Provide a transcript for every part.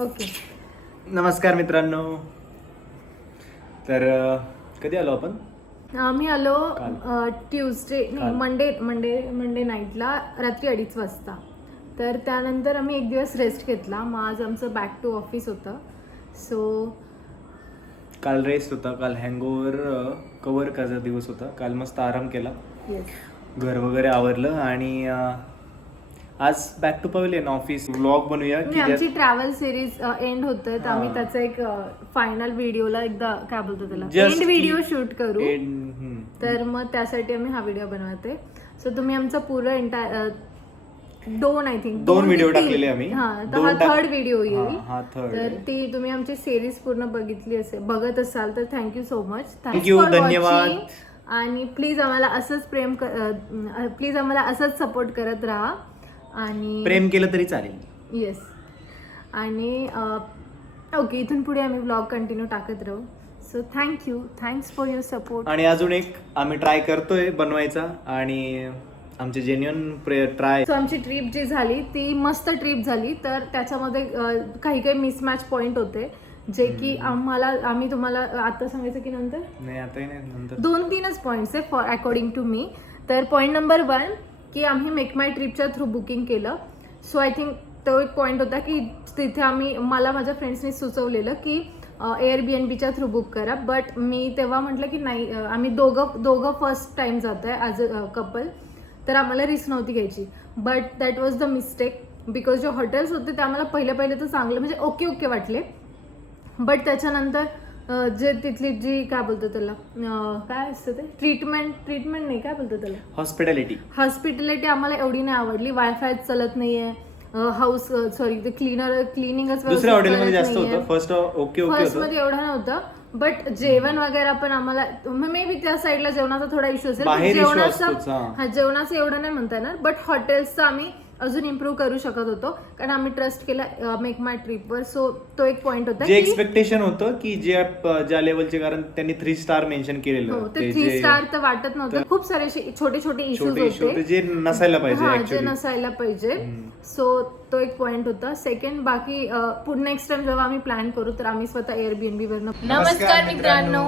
Okay. नमस्कार मित्रांनो. तर कधी आलो आपण? आम्ही आलो काल. मंडे नाईटला रात्री 2:30 वाजता. तर त्यानंतर आम्ही एक दिवस रेस्ट घेतला. मग आज आमचं बॅक टू ऑफिस होतं. सो काल रेस्ट होता, काल हँगओव्हर कव्हर करायचा दिवस होता. काल मस्त आराम केला, घर वगैरे आवरलं आणि आज back to pavilion office vlog बनवूया. आमची ट्रॅव्हल सिरीज एंड होतं, तर आम्ही त्याचा एक फायनल व्हिडिओला एकदा काय बोलतो त्याला एंड व्हिडिओ शूट करू. तर मग त्यासाठी आम्ही हा व्हिडिओ बनवते. सो तुम्ही आमचा पूर्ण दोन व्हिडिओ टाकलेले आम्ही. हा थर्ड व्हिडिओ येईल. तर ती तुम्ही आमची सिरीज पूर्ण बघत असाल तर थँक्यू सो मच. थँक्यू, धन्यवाद. आणि प्लीज आम्हाला असंच सपोर्ट करत राहा आणि प्रेम केलं तरी चालेल. येस. आणि ओके, इथून पुढे आम्ही व्लॉग कंटिन्यू टाकत राहू. So thanks for your support. आणि अजून एक आम्ही ट्राय करतोय बनवायचा आणि आमचे जेन्युइन ट्राय. सो आमची ट्रिप जी झाली ती मस्त ट्रिप झाली. तर त्याच्यामध्ये काही मिसमॅच पॉइंट होते जे की आम्ही तुम्हाला आता सांगायचं की नंतर नाही, आता नाही, नंतर 2-3च पॉइंट्स आहे फॉर अकॉर्डिंग टू मी. तर पॉईंट नंबर 1 की आम्ही मेक माय ट्रिपच्या थ्रू बुकिंग केलं. सो आय थिंक तो एक पॉईंट होता की तिथे मला माझ्या फ्रेंड्सनी सुचवलेलं की एअरबीएनबीच्या थ्रू बुक करा. बट मी तेव्हा म्हटलं की नाही, आम्ही दोघं फर्स्ट टाइम जातो आहे ॲज अ कपल, तर आम्हाला रिस्क नव्हती घ्यायची. But that was the mistake because जे हॉटेल्स होते ते आम्हाला पहिले तर चांगले म्हणजे ओके वाटले. बट त्याच्यानंतर जे तिथली जी काय बोलतो त्याला काय असतं ते ट्रीटमेंट नाही, काय बोलतो त्याला हॉस्पिटॅलिटी आम्हाला एवढी नाही आवडली. वायफाय चालत नाहीये, ते क्लिनिंगच दुसऱ्या हॉटेलमध्ये जास्त होतं. फर्स्ट मध्ये एवढं नव्हतं. बट जेवण वगैरे पण आम्हाला मे बी त्या साईडला जेवणाचा थोडा इश्यू असेल. जेवणाचं एवढं नाही म्हणता येणार. बट हॉटेल्सचं आम्ही अजून इम्प्रूव्ह करू शकत होतो कारण आम्ही ट्रस्ट केला मेक माय ट्रिपवर. सो तो एक पॉइंट होता. जे एक्सपेक्टेशन होतं की ज्या लेवलचे, कारण त्यांनी 3 स्टार मेन्शन केलेलं, ते 3 स्टार तर वाटत नव्हतं. खूप सारे छोटे इश्यूज होते जे नसायला पाहिजे. सो तो एक पॉइंट होता. सेकंड, बाकी नेक्स्ट टाइम जेव्हा आम्ही प्लॅन करू तर आम्ही स्वतः एअरबीएनबी वरनं. नमस्कार मित्रांनो,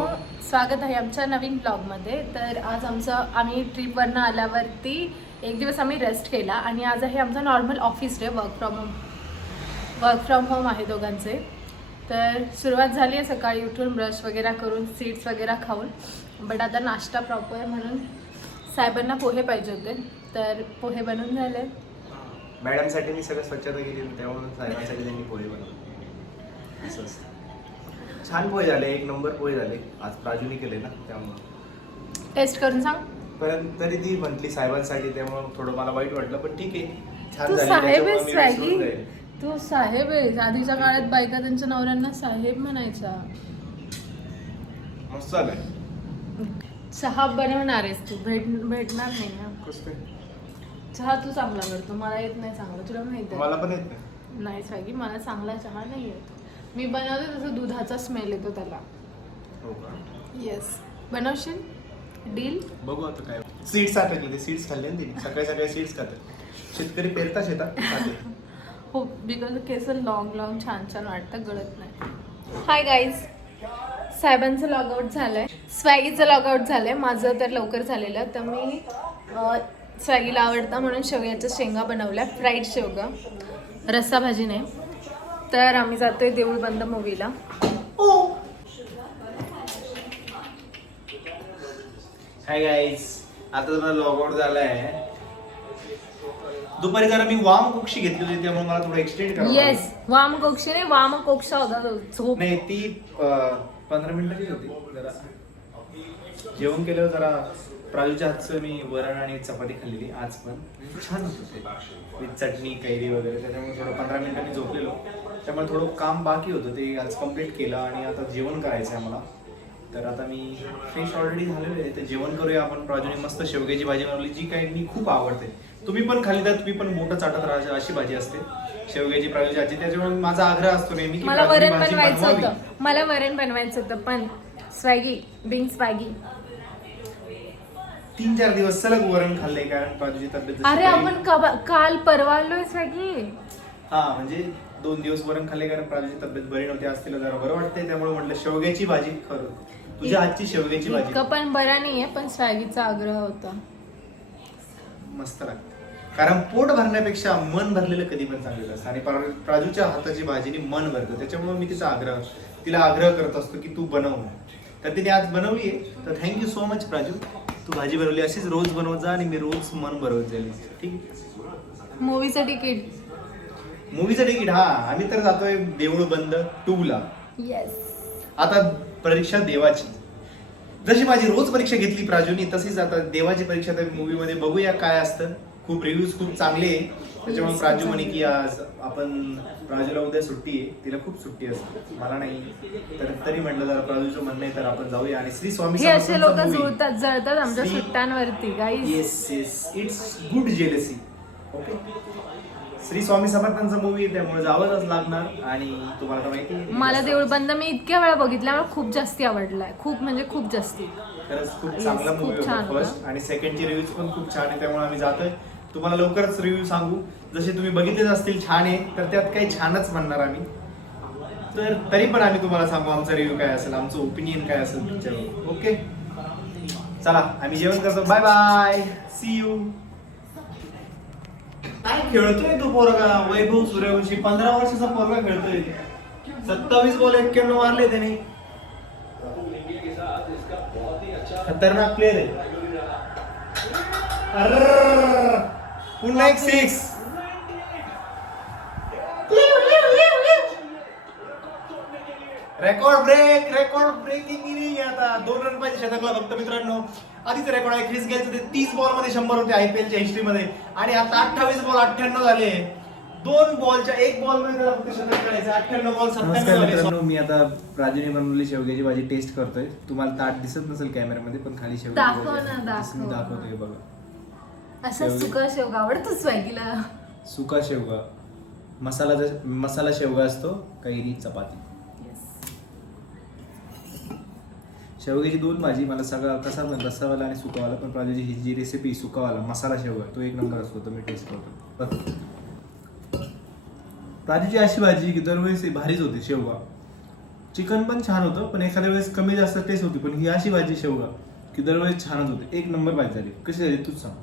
स्वागत आहे आमच्या नवीन ब्लॉग मध्ये. तर आज आम्ही ट्रिपवरनं आल्यावरती एक दिवस आम्ही रेस्ट केला आणि आज आहे आमचा normal office day. Work from home आहे दोघांचे. तर सुरुवात झाली आहे सकाळी उठून ब्रश वगैरे करून सीड्स वगैरे खाऊन. बट आता नाश्ता प्रॉपर आहे म्हणून साहेबांना पोहे पाहिजे होते, तर पोहे बनवून झाले. मॅडमसाठी मी सगळं स्वच्छता केली, त्यामुळे साहेबांसाठी त्यांनी पोहे बनवले. छान पोहे झाले, 1 नंबर पोहे झाले. आज प्राजूनी केले ना, त्यामुळे टेस्ट करून सांग. पण तरी ती म्हटली साहेबांसाठी, त्यामुळे थोडं मला वाईट वाटलं. पण ठीक आहे, छान तू झाली. साहेब आहेस स्वॅगी, तू साहेब आहेस. आधीच्या काळात बायका त्यांच्या नवऱ्यांना साहेब म्हणायचा. मस्त झालंय. चहा बनवणार आहेस तू, भेटणार नाही ना. चहा तू चांगला करतो, मला येत नाही चांगला, तुला माहिती आहे. मला पण येत नाही स्वॅगी, मला चांगला चहा नाही येत. मी बनवते तसं दुधाचा स्मेल येतो त्याला. येस, बनवशील? डील. बघू आता काय. सीड्स टाकले, ते सीड्स खाल्ले ना तिने. सकाळी सीड्स खातात. शेतकरी पेरता शेतात खाते. हो, बिकॉज केस लॉंग छान वाटतं, गळत नाही. हाय गाईज, साहेबांचं लॉगआउट झालंय, स्वॅगीचं लॉगआउट झालंय. माझं तर लवकर झालेलं. तर मी स्वॅगीला आवडतं म्हणून शेवग्याच्या शेंगा बनवल्या, फ्राईड शेवगा, रस्सा भाजी नाही. तर आम्ही जातोय देऊळ बंद मूवीला. हाय गाईज, आता मला लॉगआउट झालाय. दुपारी जरा मी वामकोक्षी घेतली होती, त्यामुळे मला थोडं एक्सटेंड करावं. येस, वामकोक्षी नाही, वामकोक्षा होता झोप. नाही, ती 15 मिनिटाचीच होती. जरा जेवण केलं, जरा प्राजूच्या हातचं मी वरण आणि चपाती खाल्लेली आज, पण छान होतं ते विथ चटणी कैरी वगैरे. त्याच्यामुळे थोडं 15 मिनिटांनी झोपलेलो, त्यामुळे थोडं काम बाकी होतं, ते आज कम्प्लीट केलं. आणि आता जेवण करायचं आहे मला. तर आता मी फ्रेश ऑलरेडी झालेलो आहे, तर जेवण करूया आपण. प्राजूने मस्त शेवग्याची भाजी बनवली, जी काही मी खूप आवडते. तुम्ही पण खाल्ली तर तुम्ही पण मोठं चाटत राहा, अशी भाजी असते शेवग्याची प्राजूची आजी. त्याच्यामुळे माझा आग्रह असतो नेहमी की मला वरण बनवायचं होतं. पण स्वॅगी बिंग स्वॅगी 3-4 दिवस सलग वरण खाल्लंय, कारण प्राजूची तब्येत. अरे आपण काल परवा आलोय स्वॅगी. हा, म्हणजे 2 दिवस वरण खाल्ले कारण प्राजूची तब्येत बरी नव्हती. आज तिला जरा बरं वाटतंय त्यामुळे म्हटलं शेवग्याची भाजी करू. तुझ्या हातची शेवग्याची भाजी इतकं पण बरा नाहीये, पण स्वॅगीचा आग्रह होता. मस्त लागते. कारण पोट भरण्यापेक्षा मन भरलेलं कधी पण चांगलं असतं आणि प्राजूच्या हाताची भाजीने मन भरतं. त्याच्यामुळे मी तिला आग्रह करत असतो की तू बनव. तर तिने आज बनवली आहे. तर थँक्यू सो मच प्राजू. तू भाजी बनवली, अशीच रोज बनवत जा आणि मी रोज मन भरवत जाईल. ठीक आहे. मूवीचं तिकीट. मूवीचं तिकीट हा आम्ही तर जातोय देऊळ बंद 2 ला. येस. आता परीक्षा देवाची. जशी माझी रोज परीक्षा घेतली प्राजूनी तशीच आता देवाची परीक्षा तर मूवी मध्ये बघूया काय असतं. खूप रिव्ह्यूज खूप चांगले आहे. त्याच्यामुळे प्राजू म्हणे की आज आपण प्राजूला उद्या सुट्टी आहे. तिला खूप सुट्टी असते, मला नाही. तर तरी म्हटलं जरा प्राजूचं म्हणणं आहे तर आपण जाऊया. आणि श्री स्वामी हे असे लोक समर्थांचा movie. जुळतात जळतात आमच्या सुट्ट्यांवरती guys. Yes yes it's good jealousy. Okay. Shri Swami समर्थांचा मूवी आहे त्यामुळे जावंच लागणार. आणि तुम्हाला तर माहिती आहे मला देऊळ बंद मी इतक्या वेळा बघितल्यामुळे खूप जास्ती आवडलाय. खूप म्हणजे खूप जास्ती. खरंच खूप चांगला खूप मूवी छान होता होता. फर्स्ट. आणि सेकंडची रिव्ह्यूज पण खूप छान आहे त्यामुळे आम्ही जातोय. तुम्हाला लवकरच रिव्ह्यू सांगू. जसे तुम्ही बघितलेच असतील छान आहे तर त्यात काही छानच म्हणणार आम्ही. तर तरी पण आम्ही तुम्हाला सांगू आमचा रिव्ह्यू काय असेल, आमचं ओपिनियन काय असेल पिक्चरवर. ओके चला आम्ही जेवण करतो. Bye bye see you. काय खेळतोय तू पोरगा वैभव सूर्यवंशी 15 वर्षाचा पोरगा खेळतोय. 27 बॉल 91 मारले त्याने. खतरनाक प्लेयर आहे. पुन्हा एक 6. रेकॉर्ड ब्रेकिंग आता 2 रन पाहिजे शतकला फक्त मित्रांनो. आधीच रेकॉर्ड आहे. ख्रिस गेलचं ते 30 बॉल मध्ये 100 होते आयपीएलच्या हिस्ट्री मध्ये. आणि आता 28 बॉल 98 झाले. 2 बॉलच्या 1 बॉल मध्ये त्याला फक्त शतक करायचं. 98 बॉल 97 झाले. मी आता प्राजूने बनवलेली शेवग्याची भाजी टेस्ट करतोय. तुम्हाला ताट दिसत नसेल कॅमेऱ्यामध्ये पण खाली शेवग्याची भाजी दाखवतोय बघा. असा सुका शेवगा आवडतो स्वॅगीला. सुका शेवगा मसाला शेवगा असतो. कैरी चपाती. शेवग्याची 2 भाजी मला सगळा कसा पण रस्सावाला आणि सुकावाला. पण प्राजूची ही जी रेसिपी सुकावाला मसाला शेवगा तो 1 नंबर असतो. तो मी टेस्ट करतो. प्राजूची अशी भाजी की दरवेळेस भारीच होती. शेवगा चिकन पण छान होतं पण एखाद्या वेळेस कमी जास्त टेस्ट होती. पण ही अशी भाजी शेवगा की दरवेळेस छानच होते. 1 नंबर भाजी झाली. कशी झाली तूच सांग.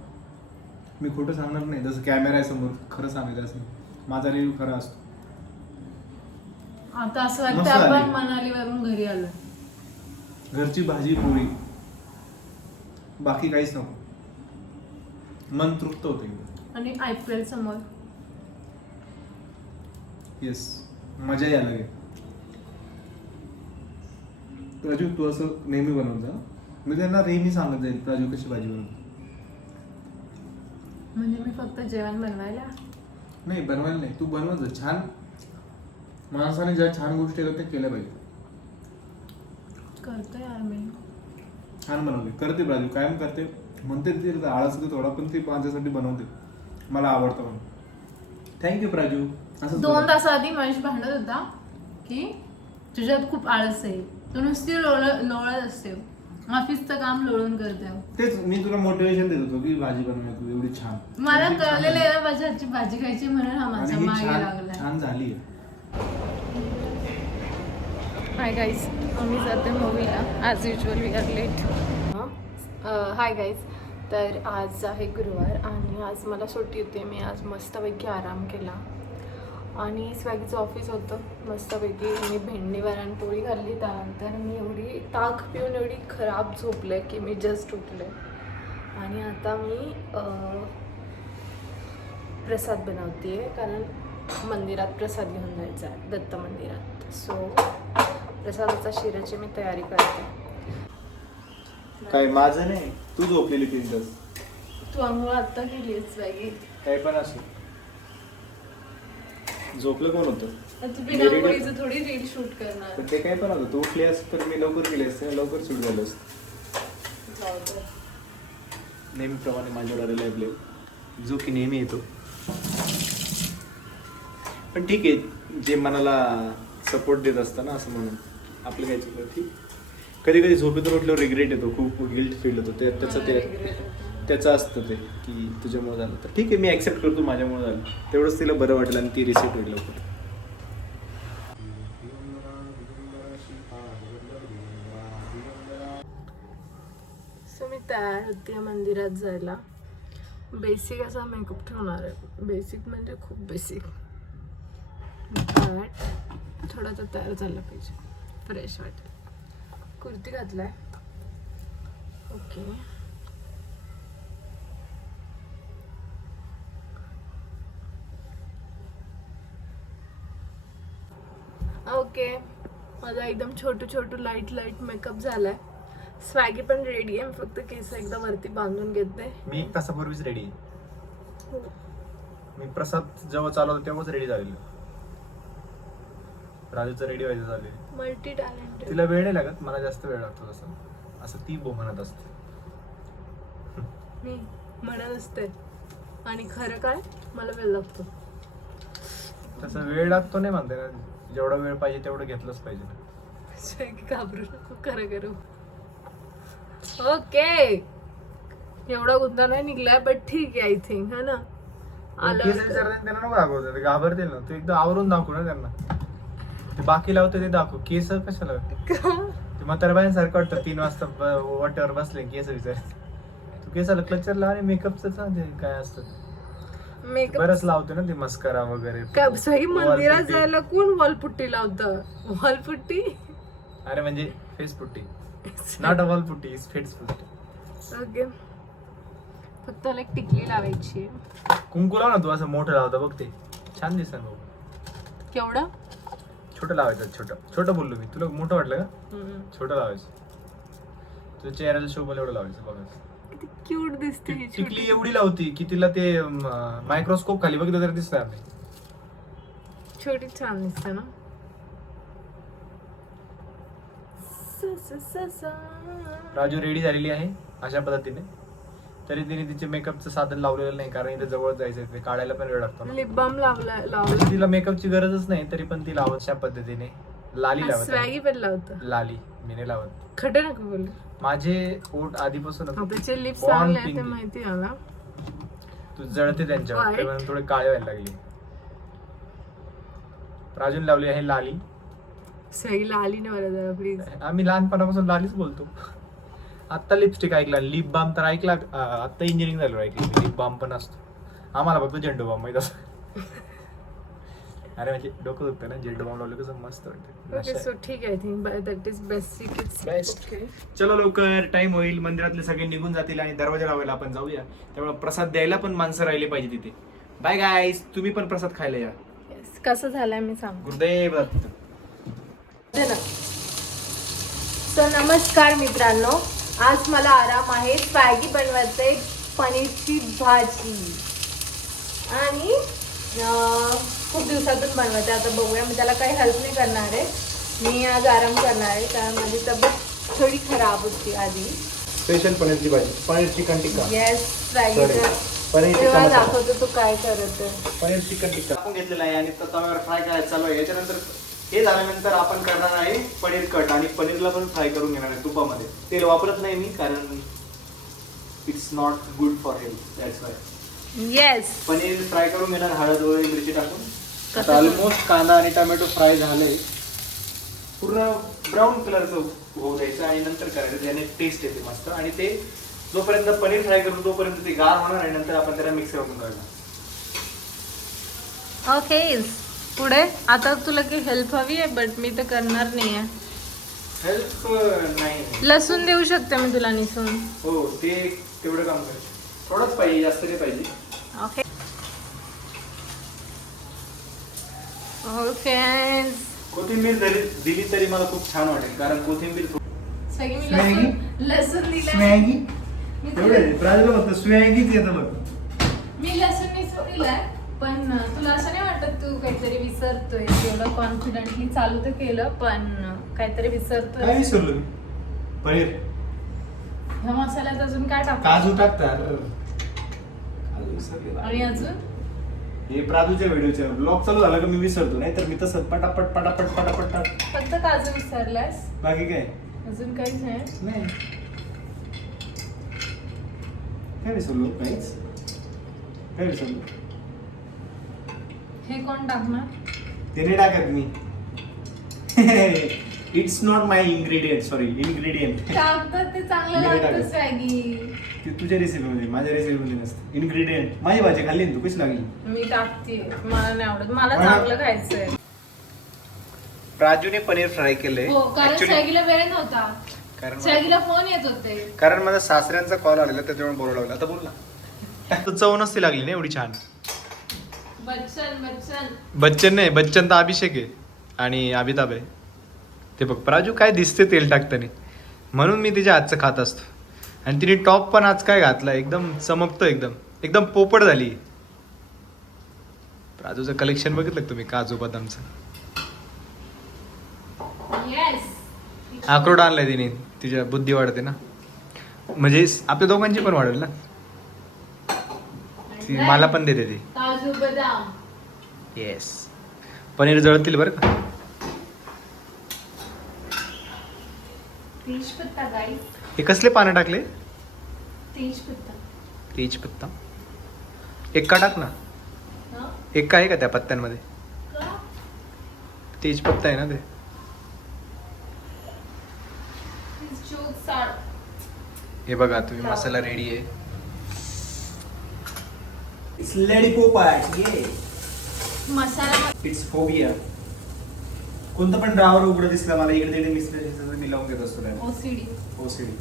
मी खोटं सांगणार नाही. जसं कॅमेरा आहे समोर खरं सांगायचं असं माझा रिव्ह्यू खरा असतो. आता असं वाटतं आपण मनालीवरून घरी आलो. घरची भाजी पोळी बाकी काहीच नको. मन तृप्त होते. आणि IPL समोर येस मजा यायला लागेल. प्राजू तू असं नेहमी बनवत जा. मी त्यांना नेहमी सांगत जाईल प्राजू कशी भाजी बनवतो. म्हणजे मी फक्त जेवण बनवायला नाही बनवायला नाही तू बनवत जा. छान माणसाने ज्या छान गोष्टी येतात त्या केल्या पाहिजे. करतोय यार मी. छान बनवते करते प्राजू कायम करते. म्हणते तिथे आळस होते थोडा पण ती माझ्यासाठी बनवते. मला आवडतं म्हणून. थँक्यू प्राजू. असं 2 तास आधी महेश भांडत होता की तुझ्यात खूप आळस आहे. तू नुसती लोळत असते. ऑफिसचं काम लोळून करते. तेच मी तुला मोटिवेशन देत होतो की भाजी बनवूया तू एवढी छान. मला कळलेलं आहे माझ्या हातची भाजी खायची म्हणून हा माझा आणि ही मागे छान लागला. छान झाली. हाय गाईज आम्ही जाते मूवीला. As usual we are late. Hi guys. तर आज आहे गुरुवार आणि आज मला सुट्टी होती. मी आज मस्तपैकी आराम केला आणि स्वॅगीचं ऑफिस होतं. मस्तपैकी मी भेंडी वरण पोळी खाल्ली. त्यानंतर मी एवढी ताक पिऊन एवढी खराब झोपले की मी जस्ट उठले. आणि आता मी प्रसाद बनवते कारण मंदिरात प्रसाद घेऊन जायचा आहे दत्त मंदिरात. सो प्रसादाचा शिऱ्याची मी तयारी करते. काय माझं नाही तू झोपलेली 3 तास. तू आंघोळ आत्ता केली स्वॅगी. काय पण असो झोपलं कोण होतं. तू बिना आंघोळीचं थोडी रील शूट करणार. पण ते काय पण होतं. तू उठली असत तर मी लवकर गेले असते लवकर शूट झालं असतं. जाऊ दे. नेहमीप्रमाणे माझ्यावर आलेला आहे ब्लेम जो की नेहमी येतो. पण ठीक आहे जे मनाला सपोर्ट देत असतं ना असं म्हणून आपलं काय चुकलं. ठीक कधी कधी झोपेतून उठल्यावर रिग्रेट येतो. खूप गिल्ट फील होतो. त्याचं असतं ते की तुझ्यामुळे झालं. तर ठीक आहे मी ॲक्सेप्ट करतो माझ्यामुळे झालं. तेवढंच तिला बरं वाटलं आणि ती रिसेट होईल लवकर. तयार होते मंदिरात जायला. बेसिक असा मेकअप ठेवणार आहे. बेसिक म्हणजे खूप बेसिक. बट थोडा तर तयार झाला पाहिजे, फ्रेश वाटेल. कुर्ती घातलाय. ओके. ओके, माझा एकदम छोटू लाईट मेकअप झालाय. स्वॅगी पण रेडी आहे. फक्त केस एकदा वरती बांधून घेते. मी 1 तासापूर्वीच रेडी आहे. हो. मी प्रसाद जेव्हा चालू होता तेव्हाच रेडी झालेलो. राजूचं रेडी व्हायचं झालेलं. Multi talented. तिला वेळ नाही लागत, मला जास्त वेळ लागतो. तसं असं ती म्हणत असते. मी म्हणत असते आणि खरं काय मला वेळ लागतो. तसं वेळ लागतो नाही म्हणते ना, जेवढा वेळ पाहिजे तेवढं घेतलंच पाहिजे ना. घाबरू नको, खरं करू. ओके, एवढा गुंता नाही निघलाय, बट ठीक आहे. आय थिंक है ना. केस विचारते त्यांना नको दाखवतो, ते घाबरतील ना. तू एकदा आवरून दाखव ना त्यांना. ते बाकी लावतं ते दाखव. केस कशाला ते म्हातारबाईंसारखं वाटतं 3 वाजता वाटेवर बसले केस विचारत. तू केसाला क्लचर लाव आणि मेकअपचं काय असतं मेकअप बरंच लावतो ना ते मस्करा वगैरे. सही मंदिरात जायला कोण वॉलपुट्टी लावतं? वॉलपुट्टी अरे म्हणजे face putty, not a wall putty, is face putty. Okay, फक्त मला एक टिकली लावायची. कुंकू लाव ना तू. असं मोठं लावतं बघ, ते छान दिसतं बघ. केवढं? छोटं लावायचं. छोटं बोललो मी तुला. मोठं वाटलं का? छोटं लावायचं. तुझ्या चेहऱ्याला शोभल एवढं लावायचं. बघा किती क्यूट दिसते ही टिकली. छोटी. एवढी लावती की तिला ते मायक्रोस्कोप खाली बघितलं तरी दिसणार नाही. छोटी छान दिसते ना. राजू रेडी झालेली आहे अशा पद्धतीने. तरी तिने तिचे मेकअपचं साधन लावलेलं नाही, कारण इथे जवळ जायचं, ते काढायला पण वेळ लागतो ना. लिप बाम लावला. तिला मेकअपची गरजच नाही, तरी पण ती लावत अशा पद्धतीने. लाली लावत. स्वॅगी पण लावतो. लाली मी नाही लावत. खटं नको बोलू. माझे ओठ आधीपासून त्याचे लिप्स चांगले आहेत ते माहिती आहे मला. तू जळते त्यांच्यावर, ते म्हणून थोडे काळे व्हायला लागले. राजून लावली आहे लाली. सही लाली नाही मला जरा प्लीज. आम्ही लहानपणापासून लालीच बोलतो. आत्ता लिपस्टिक ऐकला, लिप बाम तर ऐकला. आत्ता इंजिनिअरिंग झालं ऐकलं लिप बाम पण असतो. आम्हाला फक्त झेंडू बाम माहित असं. अरे म्हणजे डोकं दुखतं ना, झेंडू बाम लावलं कसं मस्त वाटतं. ओके, सो ठीक आहे. I think that is basic. Best. चलो लवकर टाइम होईल, मंदिरातले सगळे निघून जातील आणि दरवाजा लावायला आपण जाऊया. त्यामुळे प्रसाद द्यायला पण माणसं राहिले पाहिजे तिथे. बाय गाईज, तुम्ही पण प्रसाद खायला या. कसं झालंय मी सांग. गुरुदेव दत्त. सो नमस्कार मित्रांनो, आज मला आराम आहे. स्वॅगी बनवायचंय, पनीरची भाजी आणि खूप दिवसातून बनवायचं. आता बघूया, मी त्याला काही हेल्प नाही करणार आहे. मी आज आराम करणार आहे कारण माझी तब्येत थोडी खराब होती आधी. स्पेशल पनीरची भाजी, पनीर चिकन टिक्का. येस, स्वॅगीचं पनीर तेव्हा टिक्का दाखवतो तू काय करत आहे. पनीर चिकन टिक्का आपण घेतलेला आहे आणि तव्यावर फ्राय करायला चालू आहे. याच्यानंतर हे झाल्यानंतर आपण करणार आहे पनीर कट आणि पनीरला पण फ्राय करून घेणार आहे तुपामध्ये. तेल वापरत नाही मी, कारण it's not good for health, that's why. Yes, paneer fry करून घेणार हळद वगैरे मिरची टाकून. आता ऑलमोस्ट कांदा आणि टोमॅटो फ्राय झाले, पूर्ण ब्राऊन कलरचं होऊ द्यायचं आणि नंतर करायचं. त्याने टेस्ट येते मस्त. आणि ते जोपर्यंत पनीर फ्राय करून तोपर्यंत ते गार होणार आणि नंतर आपण त्याला मिक्सर करून करायला. ओके, पुढे आता तुला की हेल्प हवी आहे, बट मी तर करणार नाही आहे. हेल्प नाही, लसूण देऊ शकते मी तुला निसून. हो ते तेवढं काम करायचं. थोडंच पाहिजे, जास्त नाही पाहिजे. Okay okay. कोथिंबीर दिली तरी मला खूप छान वाटेल, कारण कोथिंबीर लसूण दिला. स्वॅगी फक्त स्वॅगीच येतं बघ. मी लसूण निसून दिलाय, पण तुला असं नाही वाटत तू काहीतरी विसरतोय? एवढं कॉन्फिडेंटली चालू तर केलं, पण काहीतरी विसरतोय. काय विसरलो मी? पनीर. ह्या मसाल्यात अजून काय टाकतो? काजू टाकतात. आणि अजून हे प्राजूच्या व्हिडिओच्या ब्लॉग चालू झाला का मी विसरतो, नाही तर मी तसं पटापट पटापट पटापट टाक. फक्त काजू विसरलास, बाकी काय अजून काहीच नाही. काय विसरलो? काहीच काय विसरलो? हे कोण टाकणार? ते नाही टाकत मी. It's not my ingredient, sorry ingredient. टाकतात ते चांगलं मी नाही लागतं टाकत. स्वॅगी. ती तुझ्या रेसिपीमध्ये, माझ्या रेसिपीमध्ये नसतं. इन्ग्रेडियंट. माझी भाजी खाल्ली ना तू, कशी लागली? मी टाकते, मला नाही आवडत, मला मला- चांगलं खायचंय. राजूने पनीर फ्राय केलंय. हो, कारण Actually- स्वॅगीला वेळ नव्हता. कारण स्वॅगीला फोन येत होते. कारण माझा सासऱ्यांचा कॉल आलेला, त्याच्यामुळे बोलावं लागलं. आता बोल ना. चव नसती लागली ना एवढी छान. बच्चन बच्चन बच्चन नाही, बच्चन तर अभिषेक आहे आणि अमिताभ आहे. ते बघ प्राजू काय दिसते तेल टाकताना, म्हणून मी तिच्या हातचं खात असतो. आणि तिने टॉप पण आज काय घातला, एकदम चमकतो, एकदम एकदम पोपट झाली. प्राजूचं कलेक्शन बघितलं का तुम्ही, काजू बदामचं. येस. अक्रोड आणलाय तिने, तिच्या बुद्धी वाढते ना, म्हणजे आपल्या दोघांची पण वाढेल ना. ती मला पण देते ती. काजू बदाम. येस. पनीर जळतील बरं का. तेजपत्ता गाईस. हे कसले पानं टाकले? तेजपत्ता. तेजपत्ता. एक का टाक ना. हं? एक का आहे का त्या पत्त्यांमध्ये? का? तेजपत्ता आहे ना ते. These jokes are- हे बघा तुम्ही, मसाला रेडी आहे. It's lollipop, yeah. Masala It's phobia. कोणतं पण ड्रावर उघडं दिसलं मला इकडे तिकडे मिसळलं दिसलं तर मी लावून देत असतो त्याला. ओसीडी. OCD.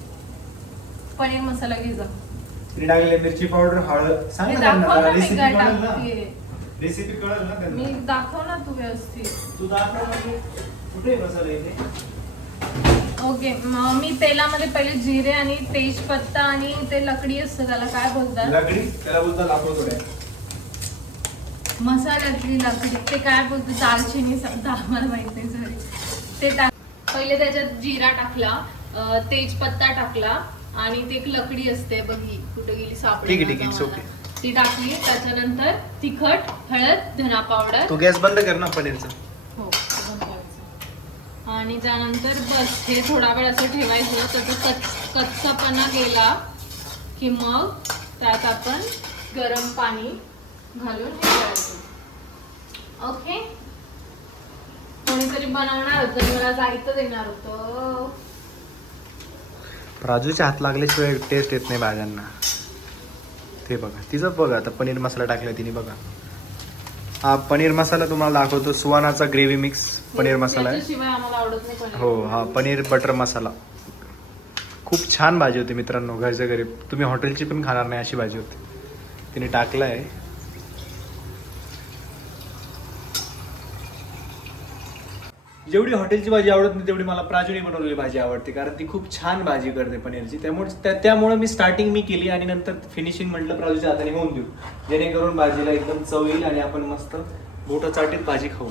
पनीर मसाला घे जा. तिने टाकलेले मिरची पावडर, हळद. सांग मी ना त्यांना, दाखव ना मी रेसिपी काय कळेल ना. टाकते. रेसिपी कळेल ना मी त्यांना. दाखव ना तू व्यवस्थित. तू दाखव म्हणजे कुठे आहे मसाला इथे? ओके, मग मी तेलामध्ये पहिले जिरे आणि तेजपत्ता आणि ते लकडी असतं त्याला काय बोलतात, लाकडी, त्याला बोलता लाकूड थोड्या. मसाल्यातली लकडी, ते काय बोलतात, दालचिनी समजा, मला माहित नाही, सॉरी. ते टाक. पहिले त्याच्यात जिरा टाकला, तेजपत्ता टाकला आणि ते एक लकडी असते बघ, ही कुठे गेली सापडली ठीक आहे, ठीक आहे, आता it's मला. okay. ती टाकली. त्याच्यानंतर तिखट, हळद, धना पावडर. तू गॅस बंद कर ना पनीरचा. हो, बंद करायचं. आणि त्यानंतर बस हे थोडा वेळ असं ठेवायचं. त्याचा कच्चापणा गेला की मग त्यात आपण गरम पाणी घालून हे करायचं. ओके. कोणीतरी बनवणार होतं, मला जायचं देणार होतं. राजूच्या हात लागल्याशिवाय टेस्ट येत नाही भाज्यांना. ते बघा तिचं बघा, आता पनीर मसाला टाकला तिने बघा. हा पनीर मसाला तुम्हाला दाखवतो, सुवानाचा ग्रेव्ही मिक्स पनीर मसाला आहे. त्याच्याशिवाय आम्हाला आवडत नाही पनीर. हो, हा पनीर बटर मसाला. खूप छान भाजी होती मित्रांनो, घरच्या घरी तुम्ही हॉटेलची पण खाणार नाही अशी भाजी होती. तिने टाकलं आहे. जेवढी हॉटेलची भाजी आवडत नाही तेवढी मला प्राजूने बनवलेली भाजी आवडते, कारण ती खूप छान भाजी करते पनीरची. त्यामुळे मी स्टार्टिंग मी केली आणि नंतर फिनिशिंग म्हटलं प्राजूच्या हाताने होऊन देऊ, जेणेकरून भाजीला एकदम चव येईल आणि आपण मस्त बोटं चाटीत भाजी खाऊ.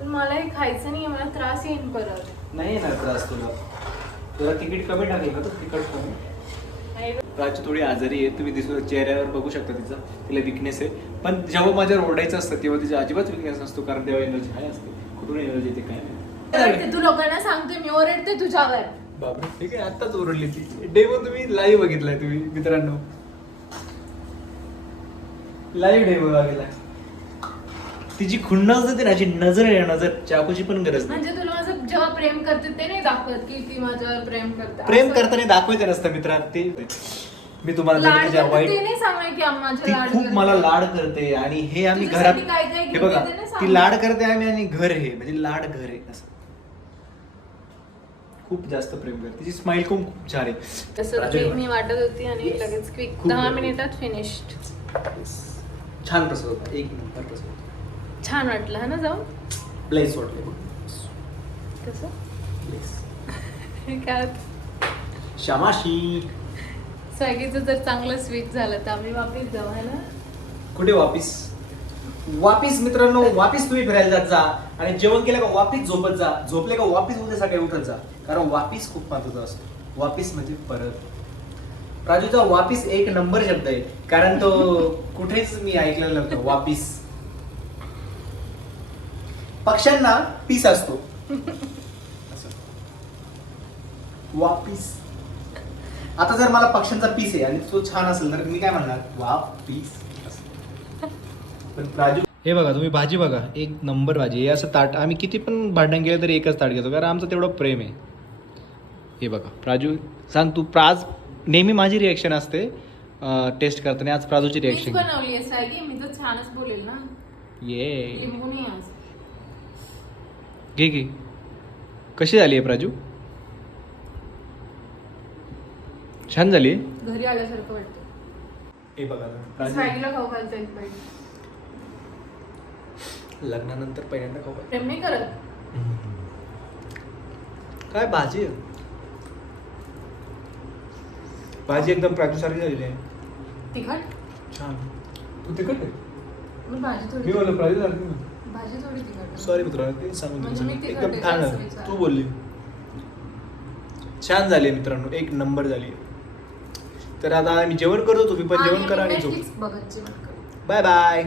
पण मला हे खायचं नाही, मला त्रास येईल परत. नाही येणार त्रास तुला तिकीट कमी टाकेल का? तिखट कमी. प्राची थोडी आजारी आहे, तुम्ही दिसू चेहऱ्यावर बघू शकता तिला विकनेस आहे. पण जेव्हा माझ्यावर ओरडायचं असतं तेव्हा तिचा अजिबात विकनेस नसतो, कारण तेव्हा एनर्जी हाय असते. कुठून एनर्जी येते काय नाही. ओरडते, तू लोकांना सांगतोय मी ओरडते तुझ्यावर. बापरे, ठीक आहे, आत्ताच ओरडली ती. डेमो तुम्ही लाईव्ह बघितलाय तुम्ही मित्रांनो, लाईव्ह डेमो बघितलाय. तिची खुन्नस होती ना, नजर आहे ना, नजर, चाकूची पण गरज नाही. म्हणजे तुला माझं जेव्हा प्रेम करते ते नाही दाखवत की ती माझ्यावर प्रेम करते. प्रेम असं- करताना दाखवायचं नसतं मित्रांनो. ते मी तुम्हाला लाड जर तिच्या करते वाईट, ते नाही सांगणार की माझ्या ती लाड खूप करते. मला लाड करते आणि हे आम्ही घरात, तुझ्यासाठी काय काय हे घेऊन बघा, येते ना सांग. ती लाड करते आम्ही आणि घर हे म्हणजे लाड घर आहे असं. खूप जास्त प्रेम करते, तिची स्माइल खूप छान आहे. तसं राजू ती बघा. मी वाटत होती आणि लगेच क्विक खूप 10 बरोबर. मिनिटात फिनिश्ड. छान प्रसाद होता, एक नंबर प्रसाद होता. छान वाटलं है ना जाऊन. प्लेस वाटले कसं प्लेस. हे काय शामाशी. स्वॅगीचं जर चांगलं स्वीट झालं तर आम्ही वापस जाऊ है ना. कुठे वापिस? वापिस मित्रांनो, वापिस तुम्ही फिरायला जात जा आणि जेवण केलं का वापिस झोपत जा, झोपले का वापिस उद्या सकाळी उठत जा, कारण वापिस खूप महत्वाचा असतो. वापिस म्हणजे परत. राजूचा वापिस एक नंबर शब्द आहे, कारण तो कुठेच मी ऐकलेला नव्हतं. वापिस पक्ष्यांना पीस असतो असं. वापिस. आता जर मला पक्ष्यांचा पीस आहे आणि तो छान असेल तर मी काय म्हणणार? वापिस. पण राजू हे बघा तुम्ही भाजी बघा, एक नंबर भाजी. हे असं ताट आम्ही किती पण भांडण केलं तरी एकच ताट घेतो, कारण आमचं तेवढं प्रेम आहे. हे बघा प्राजू, सांग तू. प्राज नेहमी माझी रिॲक्शन असते टेस्ट करताना, आज प्राजूची मीच रिॲक्शन. बनवली आहे सायली, मी तर छानच बोलेल ना. ये लिंबू नाही आज. घे घे. कशी झाली आहे प्राजू? छान झाली आहे. घरी आल्यासारखं वाटतं. हे बघा सायलीला खाऊ घालता येईल पाहिजे. लग्नानंतर पहिल्यांदा खाऊ. प्रेम नाही करत. काय भाजी आहे, भाजी एकदम प्राजू सारखी झालेली आहे. तिखट. छान. तू तिखट आहे? मग भाजी मी थोडी. बोललो प्राजू सारखी. भाजी थोडी तिखट. सॉरी मित्रांनो, ते सांगून म्हणजे मी तिखट एकदम आहे छान असं आहे. विचार. तू बोलली छान झाली मित्रांनो, एक नंबर झाली. तर आता आम्ही जेवण करतो, तुम्ही पण जेवण करा आणि झोप. बघत जेवण कर. Bye bye.